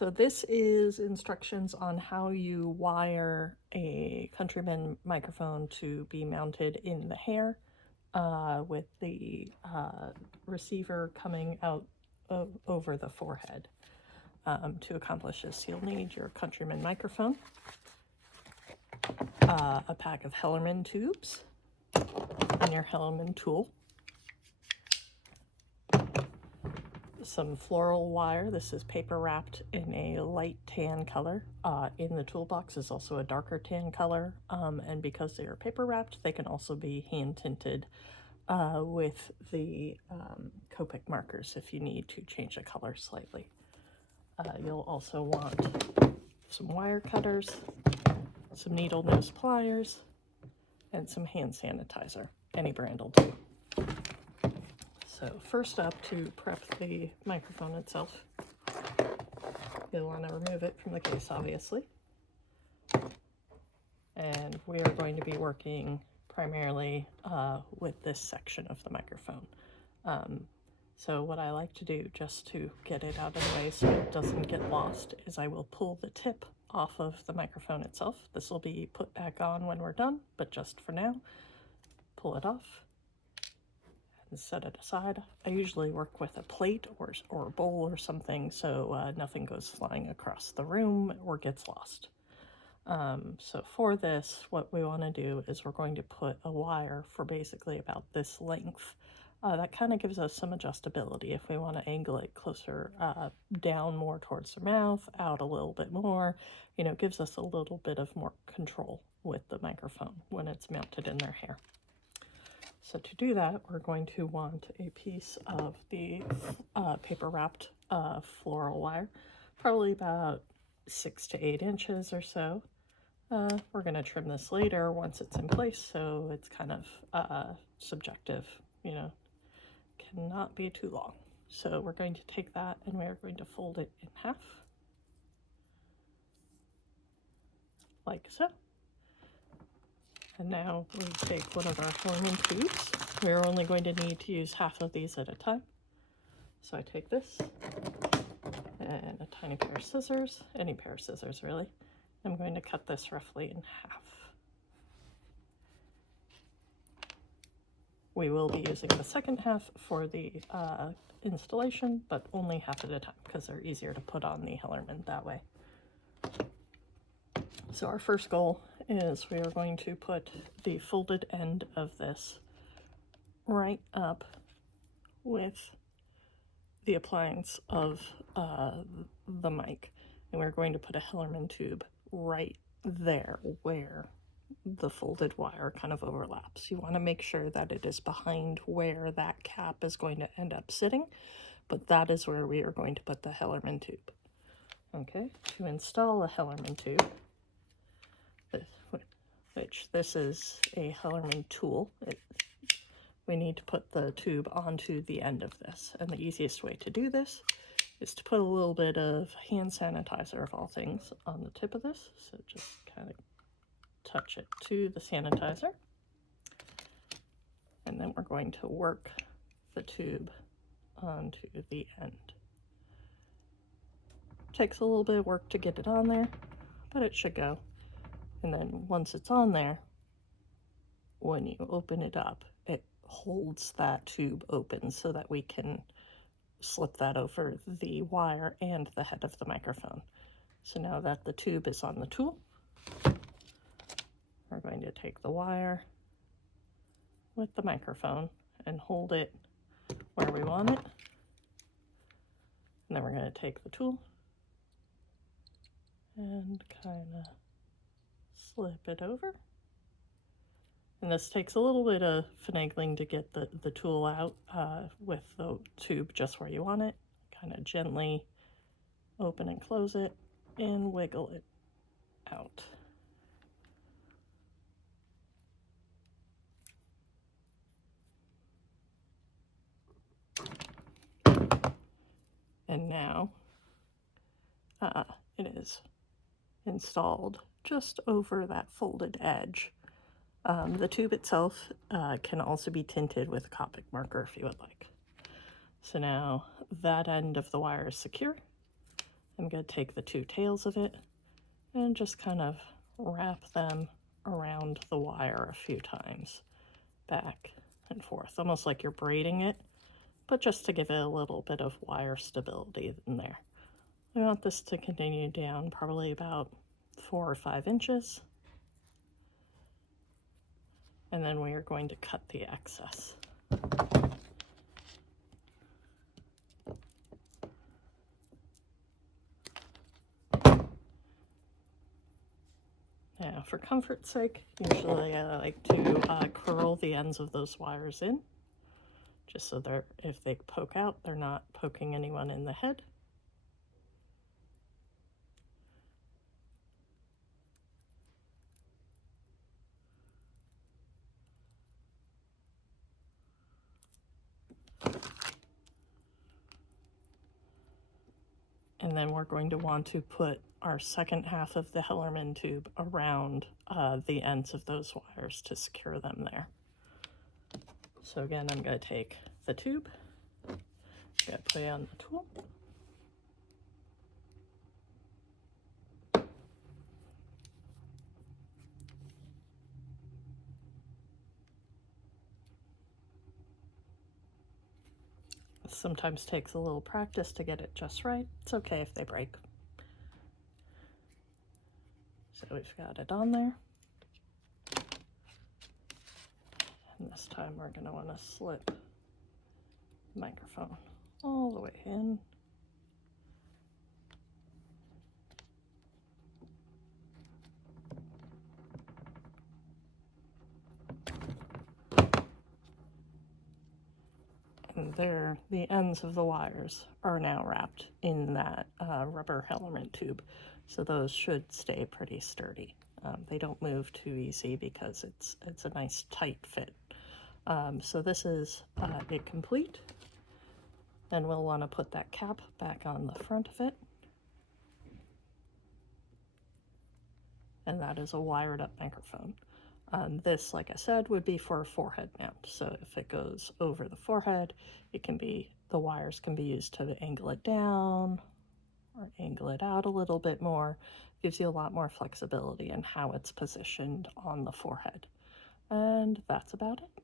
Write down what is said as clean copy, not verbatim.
So this is instructions on how you wire a Countryman microphone to be mounted in the hair with the receiver coming out over the forehead. To accomplish this, you'll need your Countryman microphone, a pack of Hellerman tubes, and your Hellerman tool, some floral wire. This is paper wrapped in a light tan color. In the toolbox is also a darker tan color, and because they are paper wrapped, they can also be hand tinted with the Copic markers if you need to change the color slightly. You'll also want some wire cutters, some needle nose pliers, and some hand sanitizer. Any brand will do. So first up, to prep the microphone itself, you'll want to remove it from the case, obviously. And we are going to be working primarily with this section of the microphone. So what I like to do, just to get it out of the way so it doesn't get lost, is I will pull the tip off of the microphone itself. This will be put back on when we're done, but just for now, pull it off and set it aside. I usually work with a plate or a bowl or something so nothing goes flying across the room or gets lost. So for this, what we want to do is we're going to put a wire for basically about this length. That kind of gives us some adjustability if we want to angle it closer down more towards the mouth, out a little bit more. You know, gives us a little bit of more control with the microphone when it's mounted in their hair. So to do that, we're going to want a piece of the paper wrapped floral wire, probably about 6 to 8 inches or so. We're going to trim this later once it's in place, so it's kind of subjective, you know, cannot be too long. So we're going to take that and we're going to fold it in half, like so. And now we take one of our Hellerman tubes. We're only going to need to use half of these at a time. So I take this and a tiny pair of scissors, any pair of scissors really. I'm going to cut this roughly in half. We will be using the second half for the installation, but only half at a time because they're easier to put on the Hellerman that way. So our first goal is we are going to put the folded end of this right up with the appliance of the mic, and we're going to put a Hellerman tube right there where the folded wire kind of overlaps. You want to make sure that it is behind where that cap is going to end up sitting, but that is where we are going to put the Hellerman tube. Okay, to install a Hellerman tube, which this is a Hellerman tool, we need to put the tube onto the end of this, and the easiest way to do this is to put a little bit of hand sanitizer, of all things, on the tip of this. So just kind of touch it to the sanitizer, and then we're going to work the tube onto the end. Takes a little bit of work to get it on there, but it should go. And then once it's on there, when you open it up, it holds that tube open so that we can slip that over the wire and the head of the microphone. So now that the tube is on the tool, we're going to take the wire with the microphone and hold it where we want it. And then we're going to take the tool and kind of slip it over. And this takes a little bit of finagling to get the tool out with the tube just where you want it. Kind of gently open and close it and wiggle it out. And now it is installed just over that folded edge. The tube itself can also be tinted with a Copic marker if you would like. So now that end of the wire is secure, I'm going to take the two tails of it and just kind of wrap them around the wire a few times, back and forth, almost like you're braiding it, but just to give it a little bit of wire stability in there. We want this to continue down probably about 4 or 5 inches, and then we are going to cut the excess. Now, for comfort's sake, usually I like to curl the ends of those wires in, just so they're, if they poke out, they're not poking anyone in the head. And then we're going to want to put our second half of the Hellerman tube around the ends of those wires to secure them there. So again, I'm going to take the tube, I'm going to put it on the tool, this sometimes takes a little practice to get it just right. It's okay if they break. So we've got it on there. And this time we're going to want to slip the microphone all the way in. And there, the ends of the wires are now wrapped in that rubber Hellerman tube. So those should stay pretty sturdy. They don't move too easy because it's a nice tight fit. So this is it complete. Then we'll want to put that cap back on the front of it. And that is a wired up microphone. This, like I said, would be for a forehead mount. So if it goes over the forehead, it can be, the wires can be used to angle it down or angle it out a little bit more. Gives you a lot more flexibility in how it's positioned on the forehead. And that's about it.